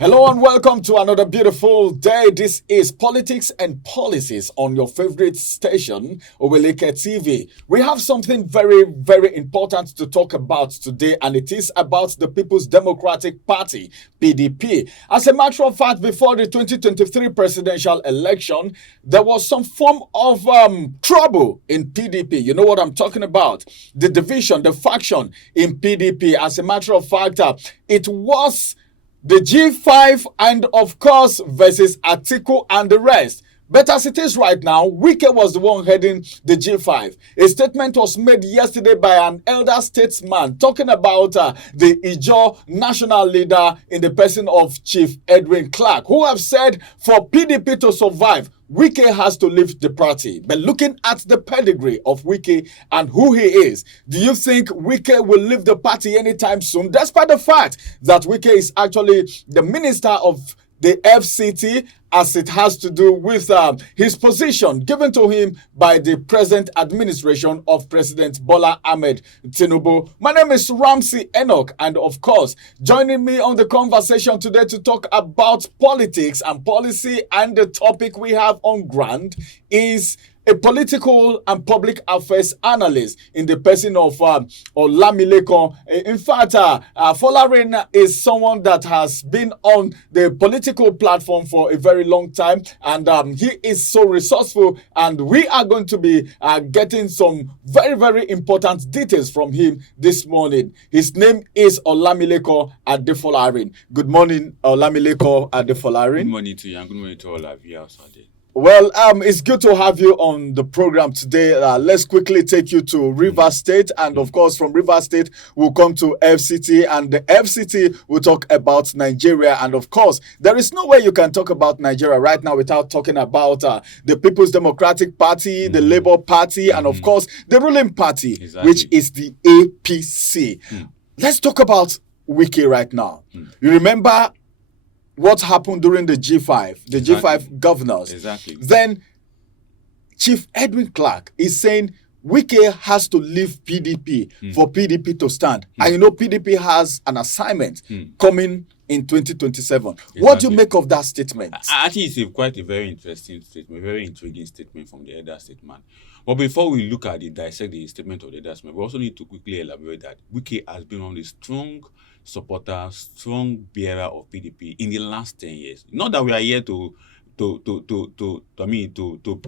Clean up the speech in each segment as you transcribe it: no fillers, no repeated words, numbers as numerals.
Hello and welcome to another beautiful day. This is Politics and Policies on your favorite station, Oweleke TV. We have something very, very important to talk about today, and it is about the People's Democratic Party, PDP. As a matter of fact, before the 2023 presidential election, there was some form of trouble in PDP. You know what I'm talking about? The division, the faction in PDP. As a matter of fact, it was the G5 and of course versus Atiku and the rest. But as it is right now, Wike was the one heading the G5. A statement was made yesterday by an elder statesman talking about the Ijaw national leader in the person of Chief Edwin Clark, who have said for PDP to survive, Wike has to leave the party. But looking at the pedigree of Wike and who he is, do you think Wike will leave the party anytime soon? Despite the fact that Wike is actually the minister of the FCT, as it has to do with his position given to him by the present administration of President Bola Ahmed Tinubu. My name is Ramsey Enoch, and of course, joining me on the conversation today to talk about politics and policy, and the topic we have on ground is a political and public affairs analyst in the person of Olamileko. In fact, Folarin is someone that has been on the political platform for a very long time, and he is so resourceful, and we are going to be getting some very, very important details from him this morning. His name is Olamileko Adefolarin. Good morning, Olamileko Adefolarin. Good morning to you, and good morning to all of you outside there. Well, it's good to have you on the program today. Let's quickly take you to Rivers State, and of course, from Rivers State, we'll come to FCT, and the FCT will talk about Nigeria. And of course, there is no way you can talk about Nigeria right now without talking about the People's Democratic Party, the Labour Party, and of course, the ruling party, which is the APC. Let's talk about Wike right now. You remember what happened during the G5, the G5 governors. Then Chief Edwin Clark is saying Wike has to leave PDP for PDP to stand. And you know PDP has an assignment coming in 2027. What do you make of that statement? I think it's quite a very interesting statement, a very intriguing statement from the elder statesman. But before we look at dissect the statement of the elder statesman, we also need to quickly elaborate that Wike has been one of the strong supporter, strong bearer of PDP in the last 10 years. Not that we are here to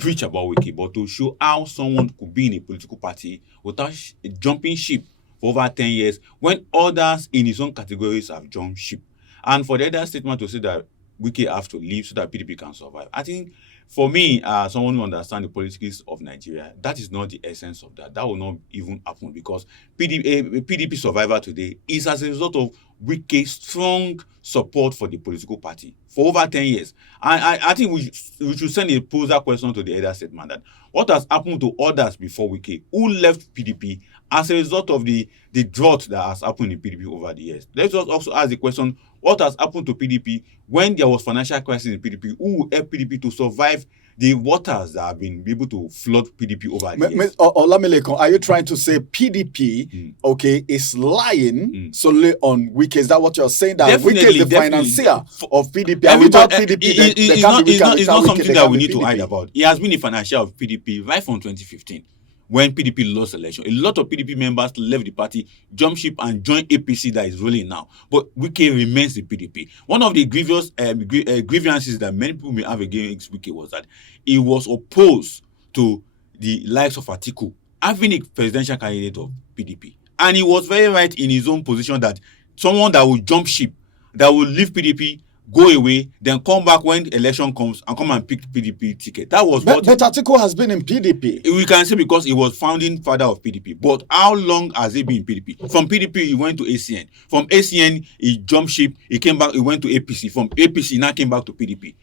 preach about Wike, but to show how someone could be in a political party without jumping ship for over 10 years when others in his own categories have jumped ship. And for the other statement to say that Wike have to leave so that PDP can survive, I think for me, someone who understands the politics of Nigeria, that is not the essence of that. That will not even happen, because PDP survival today is as a result of Wike's strong support for the political party for over 10 years. I think we should send a poser question to the elder statement that what has happened to others before Wike who left PDP as a result of the drought that has happened in PDP over the years. Let's also ask the question, what has happened to PDP when there was financial crisis in PDP? Who will help PDP to survive the waters that have been able to flood PDP over the years? Olamileko, are you trying to say PDP, is lying solely on Wike? Is that what you're saying? That Wike is the financier of PDP, and without PDP, it's not something that we need to hide about. He has been a financier of PDP right from 2015. When PDP lost election, a lot of PDP members left the party, jumped ship, and joined APC that is ruling now. But Wike remains the PDP. One of the grievances that many people may have against Wike was that he was opposed to the likes of Atiku having a presidential candidate of PDP. And he was very right in his own position that someone that will jump ship, that will leave PDP, go away, then come back when election comes and come and pick PDP ticket. That was but Atiku has been in PDP. We can say because he was founding father of PDP. But how long has he been in PDP? From PDP, he went to ACN. From ACN, he jumped ship. He came back. He went to APC. From APC, he now came back to PDP.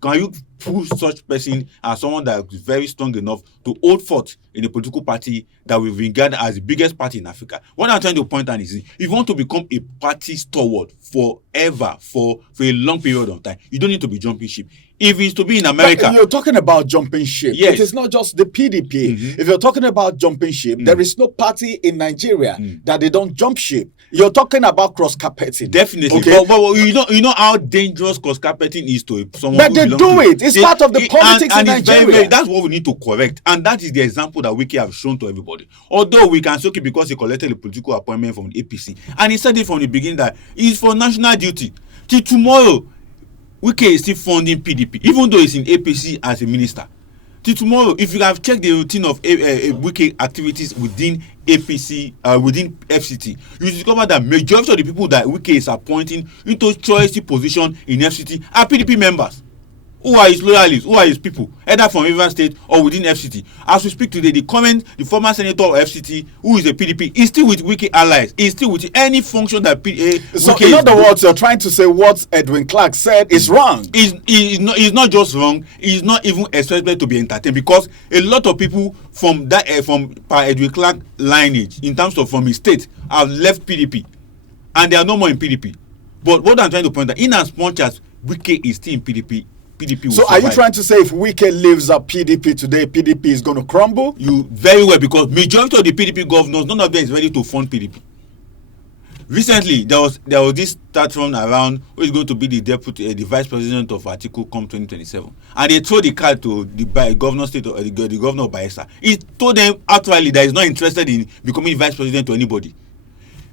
Can you prove such person as someone that is very strong enough to hold forth in a political party that we regard as the biggest party in Africa? What I'm trying to point out is, if you want to become a party stalwart forever, for a long period of time, you don't need to be jumping ship. if he's to be in America. But you're talking about jumping ship. Yes. It is not just the PDP. If you're talking about jumping ship, there is no party in Nigeria that they don't jump ship. You're talking about cross-carpeting. Definitely. Okay? But you know how dangerous cross-carpeting is to someone But who they belongs do to it. It's part of the politics and in it's very, Nigeria. that's what we need to correct. And that is the example that Wike have shown to everybody. Although we can say okay because he collected a political appointment from the APC. And he said it from the beginning that it's for national duty. Till tomorrow, Wike is still funding PDP, even though he's in APC as a minister. Till tomorrow, if you have checked the routine of Wike activities within APC, within FCT, you discover that majority of the people that Wike is appointing into choice position in FCT are PDP members. Who are his loyalists? Who are his people? Either from Rivers State or within FCT. As we speak today, the former senator of FCT, who is a PDP, is still with Wike allies. Is still with any function that So, Wike in other words, you're trying to say what Edwin Clark said is wrong. Is not just wrong. He's not even expected to be entertained because a lot of people from that from Edwin Clark lineage, in terms of from his state, have left PDP, and they are no more in PDP. But what I'm trying to point out, in as much as Wike is still in PDP will So survive. are you trying to say if Wike leaves up PDP today, PDP is going to crumble? You very well, because majority of the PDP governors, none of them is ready to fund PDP. Recently, there was this start run around who is going to be the deputy, the vice president of Atiku come 2027, and they throw the card to the governor state or the governor of Bayelsa. He told them outrightly that he's not interested in becoming vice president to anybody.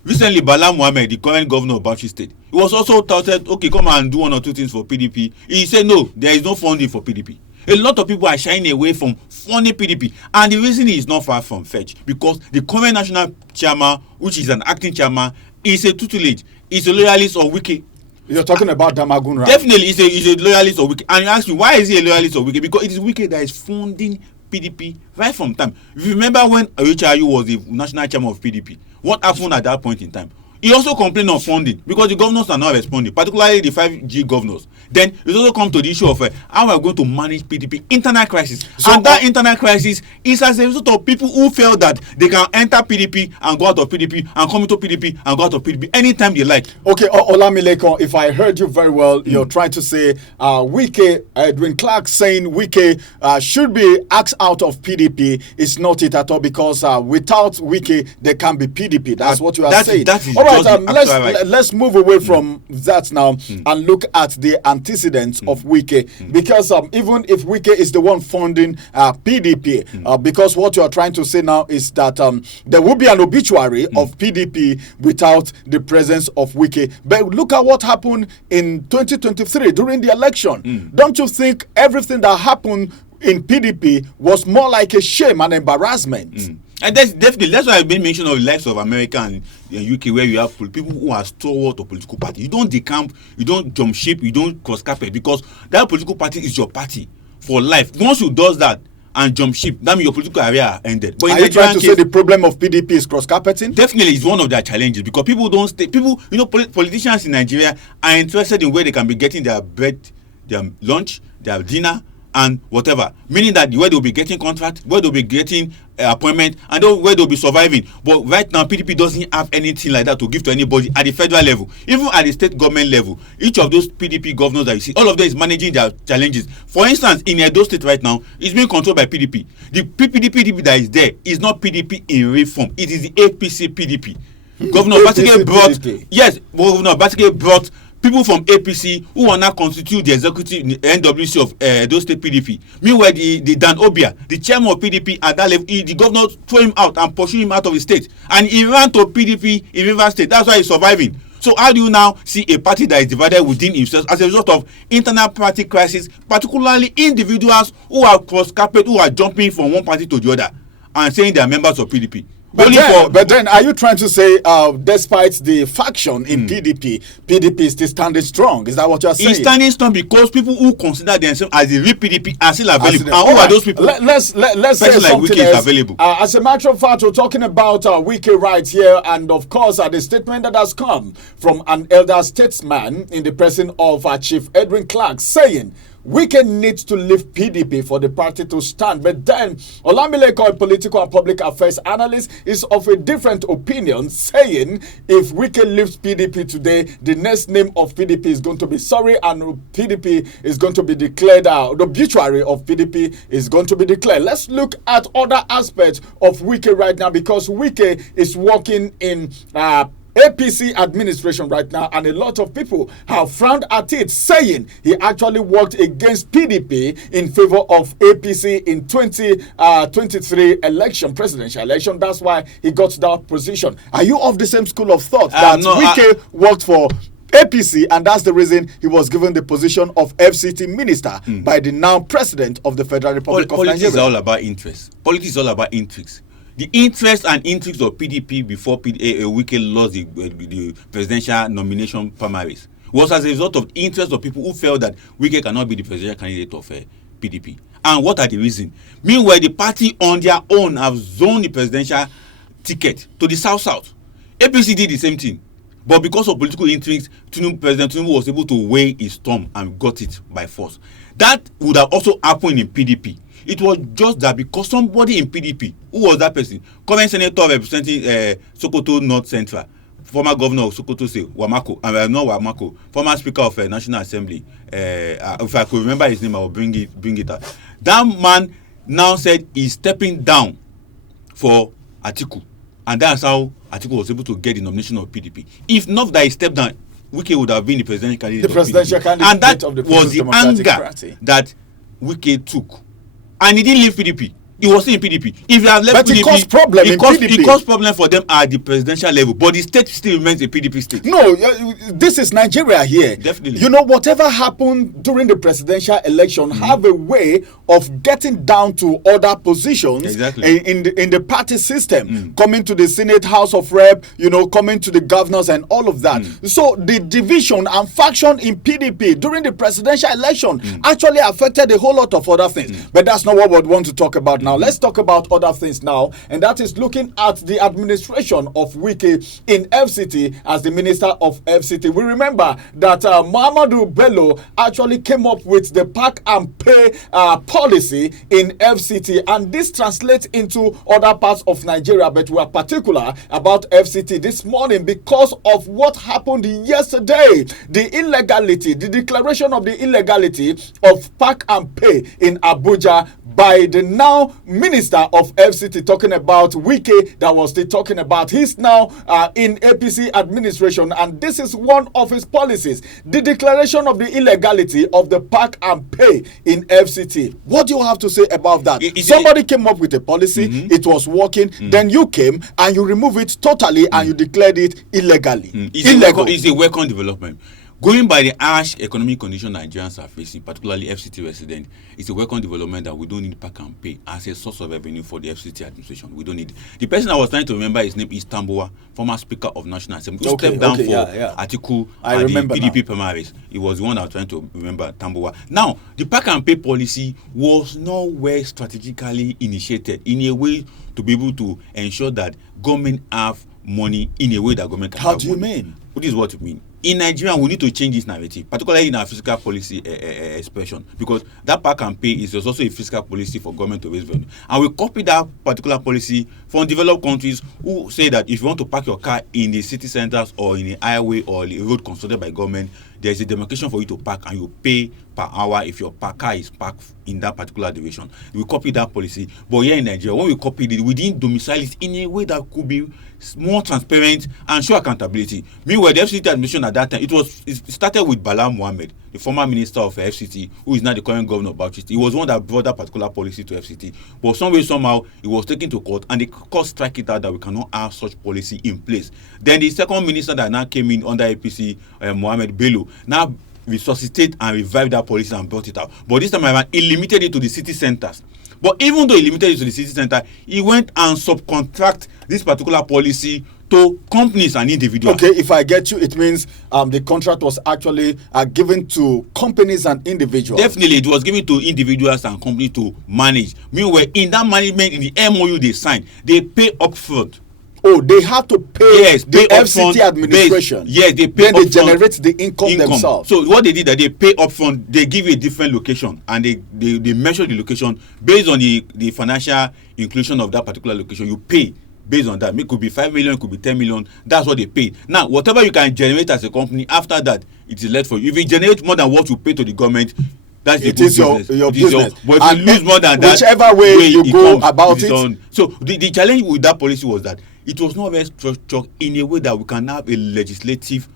Recently, Bala Mohammed, the current governor of Bauchi State, he was also touted, okay, come and do one or two things for PDP. He said, no, there is no funding for PDP. A lot of people are shying away from funding PDP. And the reason is not far from fetch, because the current national chairman, which is an acting chairman, is a tutelage, is a loyalist of Wike. You're talking about Damagun, right? Definitely, he's a loyalist of Wike. And you ask me, why is he a loyalist of Wike? Because it is Wike that is funding PDP right from time. If you remember when Ayu was the national chairman of PDP, what happened at that point in time? He also complained of funding because the governors are not responding, particularly the 5G governors. Then it also come to the issue of how we are going to manage PDP internal crisis. So and that internal crisis is as a result of people who felt that they can enter PDP and go out of PDP and come into PDP and go out of PDP anytime they like. Okay, Olamileko, if I heard you very well, you're trying to say Wike, Edwin Clark saying Wike should be axed out of PDP is not it at all, because without Wike there can be PDP. That's what you are saying. All right, let's move away from that now and look at the antecedents of Wike, because even if Wike is the one funding PDP, because what you are trying to say now is that there will be an obituary of PDP without the presence of Wike. But look at what happened in 2023 during the election. Don't you think everything that happened in PDP was more like a shame and embarrassment? And that's why I've been mentioning of the likes of America and UK, where you have people who are stalwart of political party. You don't decamp, you don't jump ship, you don't cross carpet, because that political party is your party for life. Once you does that and jump ship, that means your political career ended. But are you trying to say the problem of PDP is cross carpeting? Definitely, it's one of their challenges, because people don't stay. People, politicians in Nigeria are interested in where they can be getting their bread, their lunch, their dinner, and whatever, meaning that where they'll be getting contract, where they'll be getting appointment, and where they'll be surviving. But right now, PDP doesn't have anything like that to give to anybody at the federal level, even at the state government level. Each of those PDP governors that you see, all of them is managing their challenges. For instance, in Edo State right now, it's being controlled by PDP. The PDP that is there is not PDP in real form. It is the APC PDP. Governor Batike brought people from APC who will now constitute the executive NWC of those state PDP. Meanwhile, the Dan Obia, the chairman of PDP at that level, the governor threw him out and pursued him out of the state. And he ran to PDP in Rivers State. That's why he's surviving. So how do you now see a party that is divided within itself as a result of internal party crisis, particularly individuals who are cross-carpet, who are jumping from one party to the other and saying they are members of PDP? But then, are you trying to say, despite the faction in PDP is still standing strong? Is that what you're saying? It's standing strong because people who consider themselves as the real PDP are still available. And who are those people? Let's say something else. Available. As a matter of fact, we're talking about Wike right here, and of course, the statement that has come from an elder statesman in the person of Chief Edwin Clark saying Wike needs to leave PDP for the party to stand. But then Olamileko, a political and public affairs analyst, is of a different opinion, saying if Wike leaves PDP today, the next name of PDP is going to be sorry, and PDP is going to be declared, the obituary of PDP is going to be declared. Let's look at other aspects of Wike right now, because Wike is working in APC administration right now, and a lot of people have frowned at it, saying he actually worked against PDP in favor of APC in 2023 presidential election. That's why he got that position. Are you of the same school of thought that Wike worked for APC, and that's the reason he was given the position of FCT Minister by the now President of the Federal Republic of Nigeria? Politics is all about interest. Politics is all about intrigues. The interest and intrigues of PDP before Wike lost the presidential nomination primaries was as a result of interest of people who felt that Wike cannot be the presidential candidate of PDP. And what are the reasons? Meanwhile, the party on their own have zoned the presidential ticket to the South. APC did the same thing. But because of political intrigues, President Tinubu was able to weigh his storm and got it by force. That would have also happened in PDP. It was just that because somebody in PDP, who was that person? Current senator representing Sokoto North Central, former governor of Sokoto State, not Wamako, former speaker of National Assembly. If I could remember his name, I will bring it up. That man now said he's stepping down for Atiku, and that's how Atiku was able to get the nomination of PDP. If not that he stepped down, Wike would have been the presidential candidate. And that was the anger that Wike took. And he didn't leave PDP. He was still in PDP. If you have left PDP, it caused problem for them at the presidential level. But the state still remains a PDP state. No, this is Nigeria here. Definitely. You know, whatever happened during the presidential election have a way of getting down to other positions in the party system, coming to the Senate, House of Rep, coming to the governors and all of that. So the division and faction in PDP during the presidential election actually affected a whole lot of other things. But that's not what we want to talk about now. Let's talk about other things now, and that is looking at the administration of Wike in FCT as the Minister of FCT. We remember that Muhammadu Bello actually came up with the pack and pay policy in FCT, and this translates into other parts of Nigeria, but we are particular about FCT this morning because of what happened yesterday. The declaration of the illegality of pack and pay in Abuja by the now Minister of FCT, talking about Wike that was still talking about. He's now in APC administration, and this is one of his policies, the declaration of the illegality of the pack and pay in FCT. What do you have to say about that? Somebody came up with a policy, it was working, then you came and you remove it totally and you declared it illegally. It's a welcome development. Going by the harsh economic condition Nigerians are facing, particularly FCT residents, it's a welcome development that we don't need pack and pay as a source of revenue for the FCT administration. We don't need it. The person I was trying to remember, his name is Tambuwa, former Speaker of National Assembly, who stepped down for Atiku and the PDP primaries. He was the one I was trying to remember, Tambuwa. Now, the pack and pay policy was nowhere strategically initiated in a way to be able to ensure that government have money in a way that government can have money. How do you mean? What is what you mean? In Nigeria, we need to change this narrative, particularly in our fiscal policy expression, because that pack and pay is also a fiscal policy for government to raise revenue. And we copy that particular policy from developed countries who say that if you want to park your car in the city centers or in a highway or a road constructed by government, there is a demarcation for you to park and you pay per hour if your car is parked in that particular direction. We copy that policy. But here in Nigeria, when we copied it, we didn't domicile it in a way that could be more transparent and show accountability. Meanwhile, the FCT administration at that time, it started with Bala Mohammed, the former minister of FCT, who is now the current governor of Bauchi. He was one that brought that particular policy to FCT. But somehow, it was taken to court, and the court struck it out that we cannot have such policy in place. Then the second minister that now came in under APC, Mohammed Bello, now resuscitate and revive that policy and brought it out. But this time around, he limited it to the city centers. But even though he limited it to the city center, he went and subcontract this particular policy to companies and individuals. Okay, if I get you, it means the contract was actually given to companies and individuals. Definitely, it was given to individuals and companies to manage. Meanwhile, in that management, in the MOU they signed, they pay upfront. Oh, they have to pay yes, the pay FCT upfront administration. Yes, they pay then they upfront generate the income themselves. So what they did that they pay upfront, they give you a different location, and they measure the location based on the financial inclusion of that particular location. You pay based on that. It could be 5 million, it could be 10 million. That's what they pay. Now, whatever you can generate as a company after that, it is left for you. If you generate more than what you pay to the government, that's it is your business. But if you lose more than that, whichever way you go about it. So the challenge with that policy was that it was not very structured in a way that we can have a legislative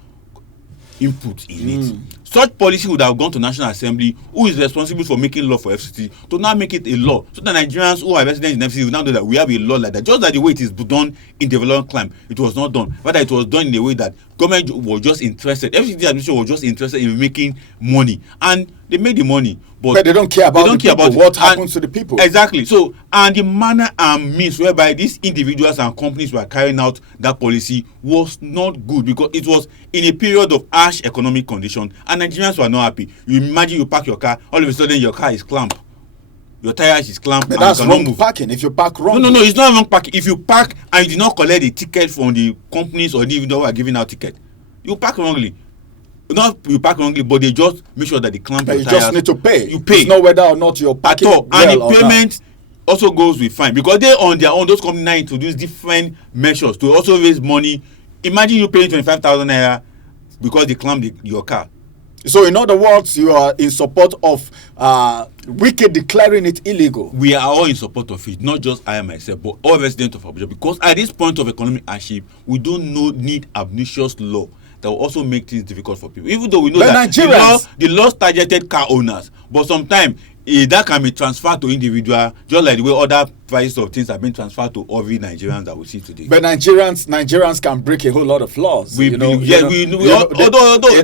input in it. Such policy would have gone to National Assembly, who is responsible for making law for FCT, to now make it a law. So the Nigerians who are residents in FCT will now know that we have a law like that. Just like the way it is done in developed climate, it was not done. Rather, it was done in a way that government was just interested. FCT administration was just interested in making money, and they made the money. But they don't care about what happens to the people. Exactly. So, and the manner and means whereby these individuals and companies were carrying out that policy was not good, because it was in a period of harsh economic condition, and Nigerians were not happy. You imagine you park your car, all of a sudden your car is clamped. Your tires is clamped. But that's wrong parking. If you park wrong. No, it's not wrong parking. If you park and you did not collect the ticket from the companies or the individual who are giving out ticket, you park wrongly. Not you park wrongly, but they just make sure that they clamp your tires. You just need to pay. You pay. It's not whether or not you're parking at all. Well, and the payment also goes with fine, because they on their own, those companies now introduce different measures to also raise money. Imagine you paying 25,000 naira because they clamp your car. So in other words, you are in support of Wike declaring it illegal. We are all in support of it, not just I myself, but all residents of Abuja, because at this point of economic hardship, we don't need obnoxious law that will also make things difficult for people. Even though we know that the laws targeted car owners, but sometimes that can be transferred to individual, just like the way other prices of things have been transferred to every Nigerians that we see today. But Nigerians can break a whole lot of laws. Although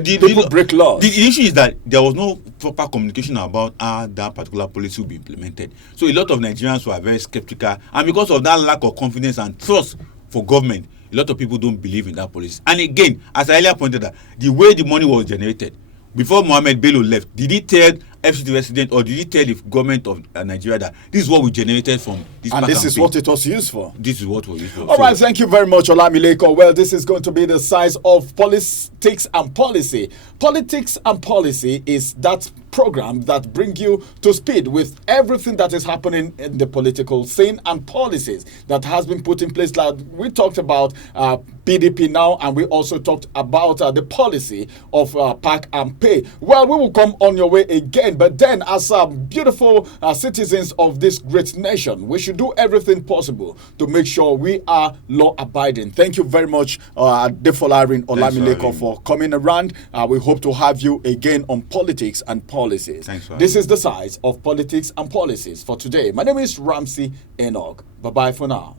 people break laws. The issue is that there was no proper communication about how that particular policy will be implemented. So a lot of Nigerians were very skeptical, and because of that lack of confidence and trust for government, a lot of people don't believe in that policy. And again, as I earlier pointed out, the way the money was generated, before Mohammed Bello left, did he tell FCT resident or did he tell the government of Nigeria that this is what we generated from this? And this is what it was used for. This is what was used for. All right, thank you very much, Oweleke. Well, this is going to be the size of politics and policy. Politics and policy is that program that brings you to speed with everything that is happening in the political scene and policies that has been put in place. Like we talked about PDP now, and we also talked about the policy of pack and pay. Well, we will come on your way again, but then as beautiful citizens of this great nation, we should do everything possible to make sure we are law-abiding. Thank you very much, Defolarin Olamileko, for coming around. We hope to have you again on politics and policies. This is the size of politics and policies for today. My name is Ramsey Enoch. Bye-bye for now.